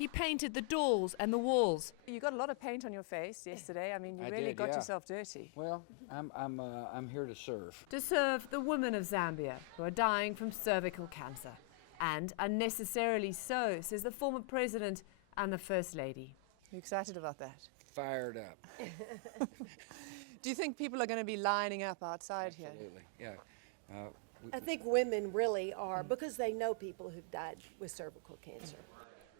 He painted the doors and the walls. You got a lot of paint on your face yesterday. I mean, you really got yourself dirty. Well, I'm here to serve. To serve the women of Zambia who are dying from cervical cancer. And unnecessarily so, says the former president and the First Lady. You excited about that? Fired up. Do you think people are going to be lining up outside here? Absolutely, yeah. I think women really are, because they know people who've died with cervical cancer.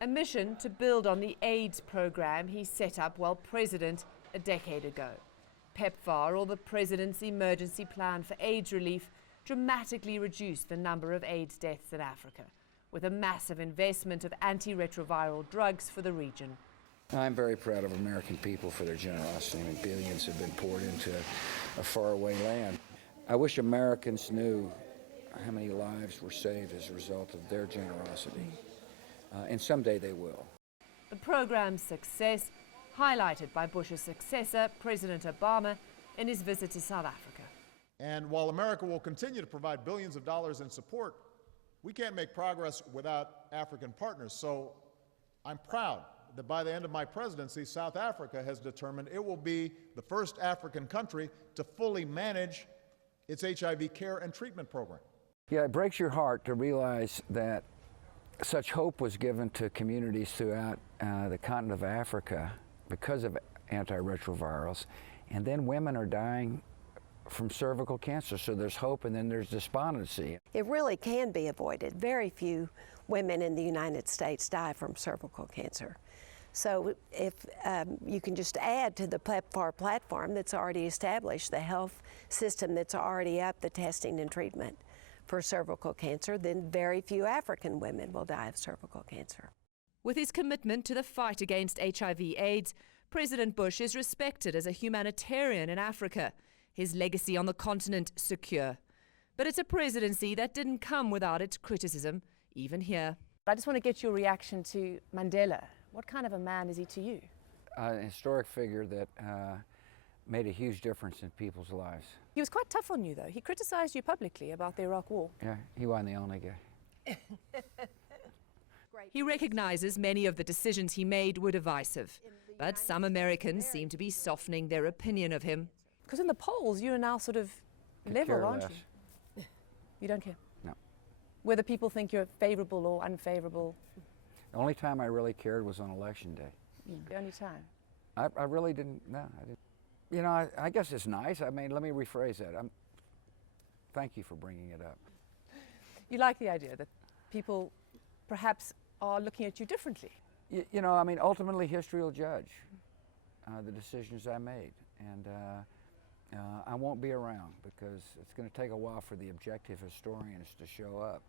A mission to build on the AIDS program he set up while president a decade ago. PEPFAR, or the President's Emergency Plan for AIDS Relief, dramatically reduced the number of AIDS deaths in Africa, with a massive investment of antiretroviral drugs for the region. I'm very proud of American people for their generosity. I mean, billions have been poured into a faraway land. I wish Americans knew how many lives were saved as a result of their generosity. And someday they will. The program's success highlighted by Bush's successor, President Obama, in his visit to South Africa. And while America will continue to provide billions of dollars in support, we can't make progress without African partners. So I'm proud that by the end of my presidency, South Africa has determined it will be the first African country to fully manage its HIV care and treatment program. Yeah, it breaks your heart to realize that such hope was given to communities throughout the continent of Africa because of antiretrovirals, and then women are dying from cervical cancer. So there's hope, and then there's despondency. It really can be avoided. Very few women in the United States die from cervical cancer. So if you can just add to the PEPFAR platform that's already established, the health system that's already up, the testing and treatment for cervical cancer, then very few African women will die of cervical cancer. With his commitment to the fight against HIV/AIDS, President Bush is respected as a humanitarian in Africa, his legacy on the continent secure. But it's a presidency that didn't come without its criticism, even here. I just want to get your reaction to Mandela. What kind of a man is he to you? A historic figure that made a huge difference in people's lives. He was quite tough on you, though. He criticized you publicly about the Iraq War. Yeah, he wasn't the only guy. He recognizes many of the decisions he made were divisive, but some Americans seem to be softening their opinion of him. Because in the polls, you are now sort of level, aren't you? You don't care? No. Whether people think you're favorable or unfavorable? The only time I really cared was on election day. The only time? I really didn't, no, I didn't. You know, I guess it's nice. I mean, let me rephrase that. Thank you for bringing it up. You like the idea that people perhaps are looking at you differently? You know, I mean, ultimately history will judge the decisions I made. And I won't be around because it's going to take a while for the objective historians to show up.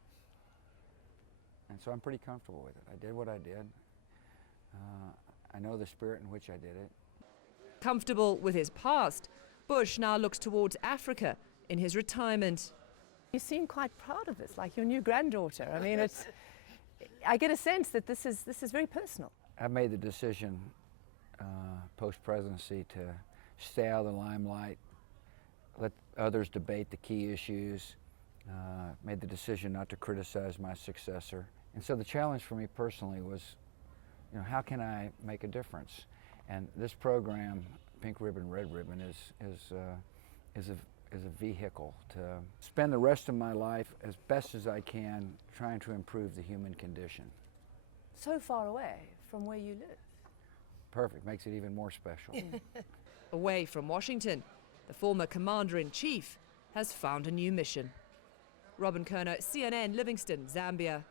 And so I'm pretty comfortable with it. I did what I did. I know the spirit in which I did it. Comfortable with his past, Bush now looks towards Africa in his retirement. You seem quite proud of this, like your new granddaughter. I mean, I get a sense that this is very personal. I've made the decision post-presidency to stay out of the limelight, let others debate the key issues, made the decision not to criticize my successor. And so the challenge for me personally was, you know, how can I make a difference? And this program, Pink Ribbon, Red Ribbon, is a vehicle to spend the rest of my life as best as I can trying to improve the human condition. So far away from where you live. Perfect, makes it even more special. Away from Washington, the former commander-in-chief has found a new mission. Robyn Curnow, CNN, Livingston, Zambia.